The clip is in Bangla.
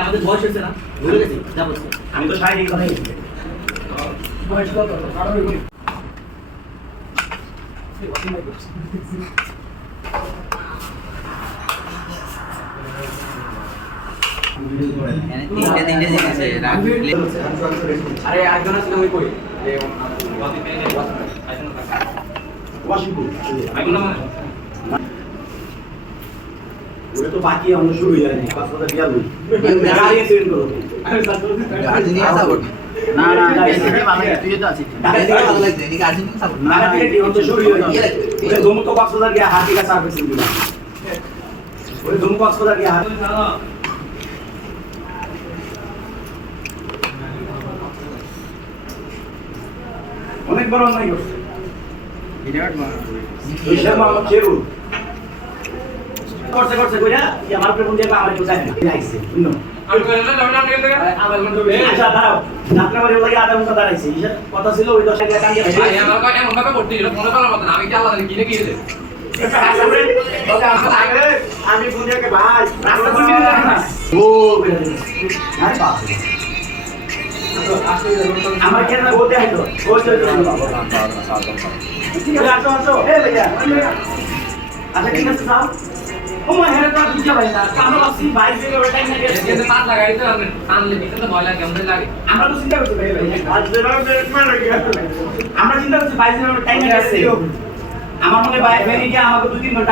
আমাদের বয়স হয়েছে না, ভুলে গেছি যাবো। আমি তো শারীরিক কথাই বয়স কত? তিনটে জিনিস আছে আরে একজন আছে ওই কই ওটা তো বাকি অন্য শুরু হয়ে যায়নি ৫,০০০ দিয়া লই গাড়ি অ্যাক্সিডেন্ট করো আর্জেন্টিনা সাপোর্ট না না এখানে ভালো তুই তো আছিস এদিকে ভালো লাগছে এদিকে আর্জেন্টিনা সাপোর্ট না থেকে টিম তো শুরু হয়ে যায় ওটা দমু তো ৫,০০০ দিয়া হাতি কা সার্ভিস দিলা ওটা দমু ৫,০০০ দিয়া হাতি অনেক বড় অন্যায় করছে বিশাল মামলা চেরু করছে করছে কইরা কি আমার প্রবন্ধ দিয়ে আমার কেউ যায় না আইছে শুনো আমি কইলা না আমি এখান থেকে আবার ঘন্টা বেশি আচ্ছা দাঁড়াও আপনার বাড়ি লাগে আধা ঘন্টা দাঁড়াইছে কথা ছিল ওই 10 টাকা কান দিয়ে ভাই আমার কাছে এমন ভাবে করতে দিল ফোন করার কথা না আমি কি আল্লাহ কিনে কি দিতে আমি বুঝিয়াকে ভাই রাস্তা করবি না ও আরে বাপ আমার কেন বলতে হয় তো ও তো ঠিক আছে আসো আসো এ ভাইয়া আচ্ছা ঠিক আছে যাও ও মা হেরে তো বুঝা ভাই না আমরা ভাবছি ভাই থেকে ওই টাইম লাগে এতে পাঁচ লাগাই তো আমি টানলে দিতে তো ভয় লাগে কেমন লাগে আমরা তো চিন্তা করছি ভাই আজ বেরো মানে কি আমরা চিন্তা করছি ভাই থেকে টাইম লাগে আমার মনে ভাই ফেরি গিয়ে আমাকে 2-3 ঘন্টা